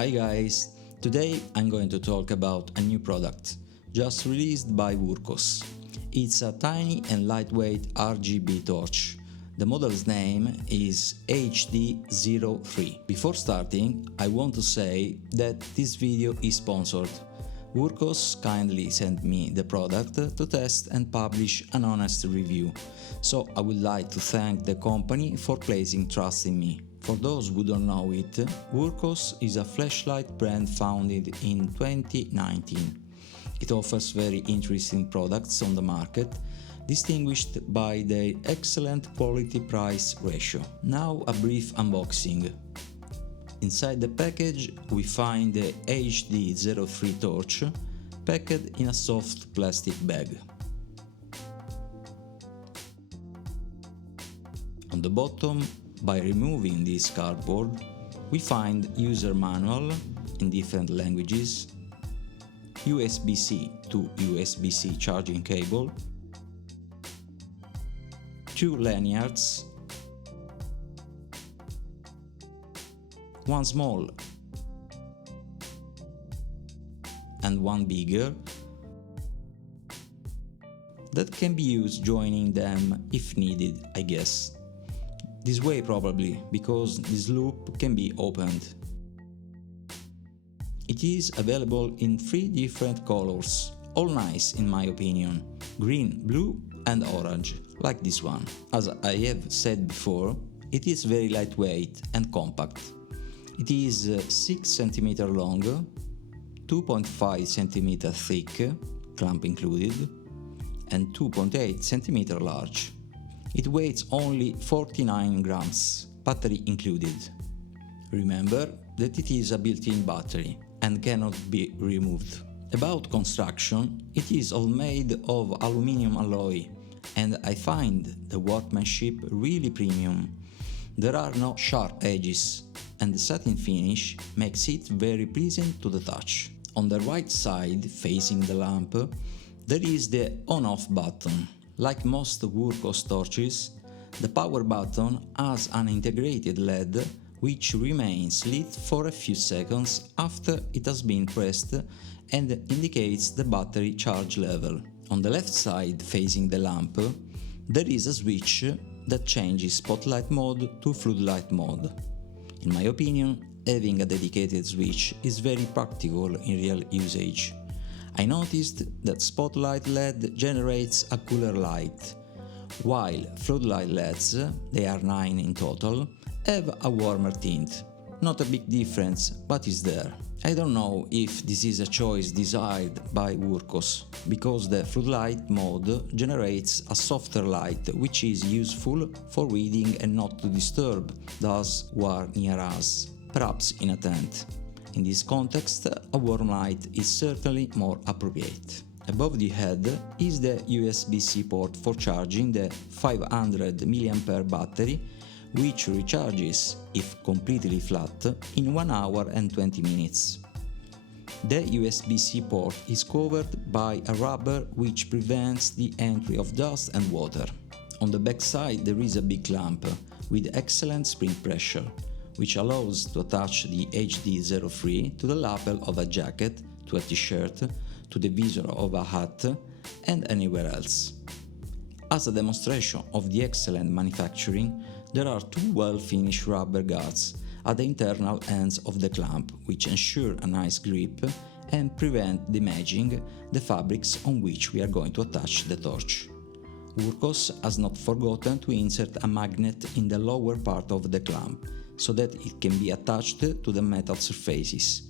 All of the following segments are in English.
Hi guys, today I'm going to talk about a new product, just released by WURKKOS. It's a tiny and lightweight RGB torch. The model's name is HD03. Before starting, I want to say that this video is sponsored. WURKKOS kindly sent me the product to test and publish an honest review, so I would like to thank the company for placing trust in me. For those who don't know it, WURKKOS is a flashlight brand founded in 2019. It offers very interesting products on the market, distinguished by their excellent quality-price ratio. Now a brief unboxing. Inside the package we find the HD03 torch, packed in a soft plastic bag. On the bottom, by removing this cardboard, we find user manual in different languages, USB-C to USB-C charging cable, 2 lanyards, one small and one bigger, that can be used joining them if needed, I guess. This way probably, because this loop can be opened. It is available in 3 different colors, all nice in my opinion: green, blue and orange, like this one. As I have said before, it is very lightweight and compact. It is 6 cm long, 2.5 cm thick, clamp included, and 2.8 cm large. It weighs only 49 grams, battery included. Remember that it is a built-in battery and cannot be removed. About construction, it is all made of aluminum alloy, and I find the workmanship really premium. There are no sharp edges, and the satin finish makes it very pleasant to the touch. On the right side, facing the lamp, there is the on-off button. Like most WURKKOS torches, the power button has an integrated LED which remains lit for a few seconds after it has been pressed and indicates the battery charge level. On the left side, facing the lamp, there is a switch that changes spotlight mode to floodlight mode. In my opinion, having a dedicated switch is very practical in real usage. I noticed that spotlight LED generates a cooler light, while floodlight LEDs, they are 9 in total, have a warmer tint. Not a big difference, but is there. I don't know if this is a choice desired by WURKKOS, because the floodlight mode generates a softer light which is useful for reading and not to disturb those who are near us, perhaps in a tent. In this context, a warm light is certainly more appropriate. Above the head is the USB-C port for charging the 500 mAh battery, which recharges, if completely flat, in 1 hour and 20 minutes. The USB-C port is covered by a rubber which prevents the entry of dust and water. On the back side there is a big clamp with excellent spring pressure, which allows to attach the HD03 to the lapel of a jacket, to a t-shirt, to the visor of a hat, and anywhere else. As a demonstration of the excellent manufacturing, there are 2 well-finished rubber guards at the internal ends of the clamp, which ensure a nice grip and prevent damaging the fabrics on which we are going to attach the torch. WURKKOS has not forgotten to insert a magnet in the lower part of the clamp, so that it can be attached to the metal surfaces.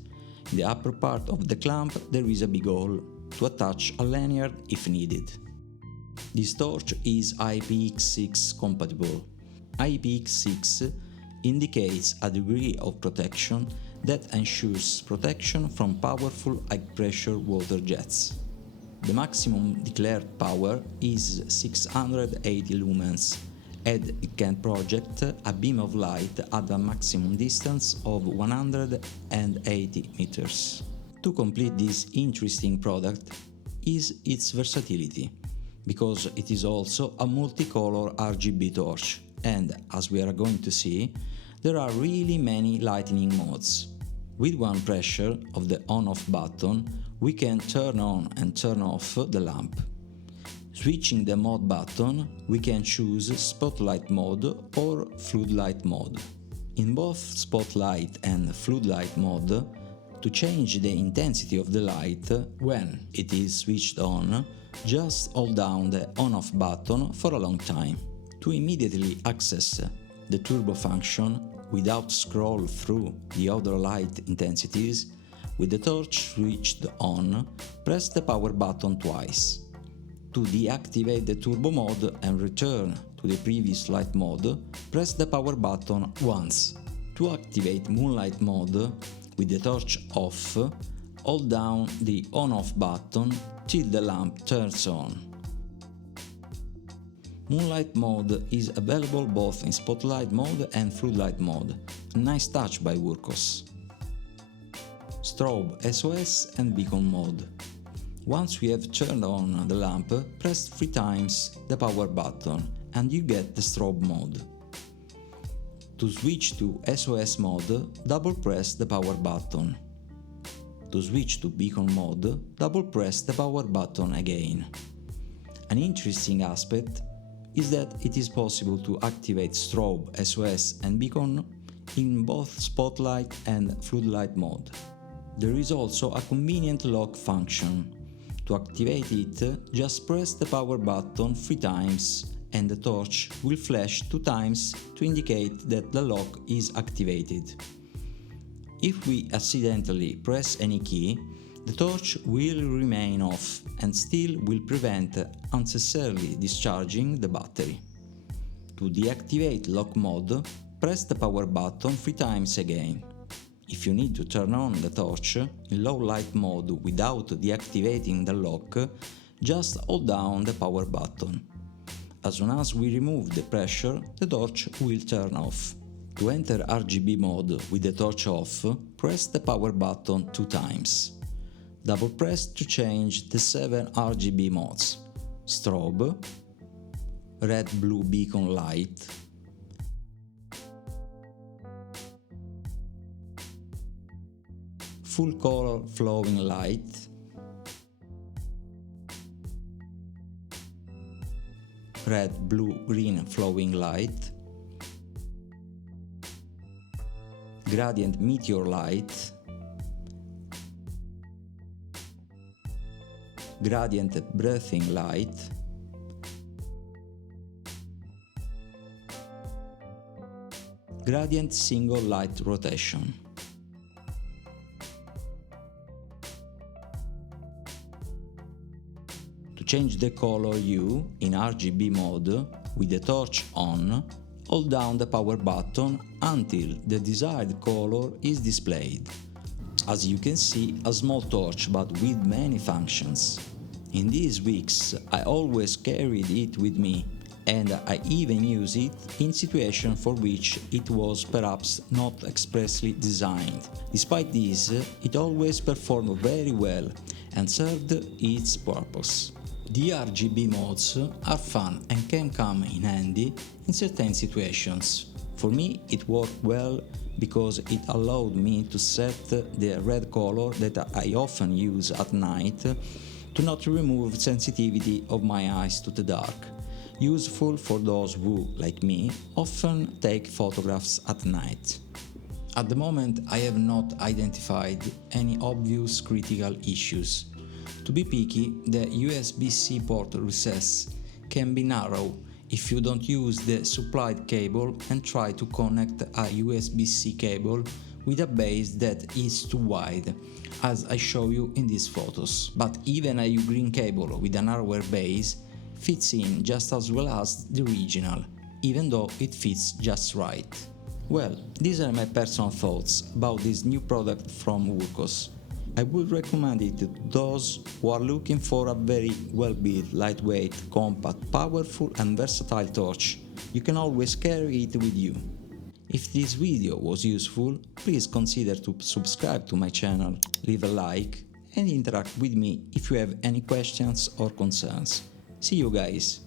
In the upper part of the clamp there is a big hole to attach a lanyard if needed. This torch is IPX6 compatible. IPX6 indicates a degree of protection that ensures protection from powerful high-pressure water jets. The maximum declared power is 680 lumens, and it can project a beam of light at a maximum distance of 180 meters. To complete this interesting product is its versatility, because it is also a multicolor RGB torch, and as we are going to see, there are really many lighting modes. With one pressure of the on-off button, we can turn on and turn off the lamp. Switching the mode button, we can choose spotlight mode or floodlight mode. In both spotlight and floodlight mode, to change the intensity of the light when it is switched on, just hold down the on-off button for a long time. To immediately access the turbo function without scroll through the other light intensities, with the torch switched on, press the power button twice. To deactivate the turbo mode and return to the previous light mode, press the power button once. To activate moonlight mode with the torch off, hold down the on-off button till the lamp turns on. Moonlight mode is available both in spotlight mode and floodlight mode. A nice touch by WURKKOS. Strobe, SOS and beacon mode. Once we have turned on the lamp, press 3 times the power button and you get the strobe mode. To switch to SOS mode, double press the power button. To switch to beacon mode, double press the power button again. An interesting aspect is that it is possible to activate strobe, SOS and beacon in both spotlight and floodlight mode. There is also a convenient lock function. To activate it, just press the power button 3 times and the torch will flash 2 times to indicate that the lock is activated. If we accidentally press any key, the torch will remain off and still will prevent unnecessarily discharging the battery. To deactivate lock mode, press the power button 3 times again. If you need to turn on the torch in low light mode without deactivating the lock, just hold down the power button. As soon as we remove the pressure, the torch will turn off. To enter RGB mode with the torch off, press the power button 2 times. Double press to change the 7 RGB modes: strobe, red-blue beacon light, full color flowing light, red, blue, green flowing light, gradient meteor light, gradient breathing light, gradient single light rotation. To change the color hue in RGB mode with the torch on, hold down the power button until the desired color is displayed. As you can see, a small torch but with many functions. In these weeks I always carried it with me, and I even use it in situations for which it was perhaps not expressly designed. Despite this, it always performed very well and served its purpose. The RGB modes are fun and can come in handy in certain situations. For me it worked well because it allowed me to set the red color that I often use at night to not remove sensitivity of my eyes to the dark. Useful for those who, like me, often take photographs at night. At the moment I have not identified any obvious critical issues. To be picky, the USB-C port recess can be narrow if you don't use the supplied cable and try to connect a USB-C cable with a base that is too wide, as I show you in these photos. But even a U-green cable with a narrower base fits in just as well as the original, even though it fits just right. Well, these are my personal thoughts about this new product from WURKKOS. I would recommend it to those who are looking for a very well-built, lightweight, compact, powerful and versatile torch. You can always carry it with you. If this video was useful, please consider to subscribe to my channel, leave a like and interact with me if you have any questions or concerns. See you guys!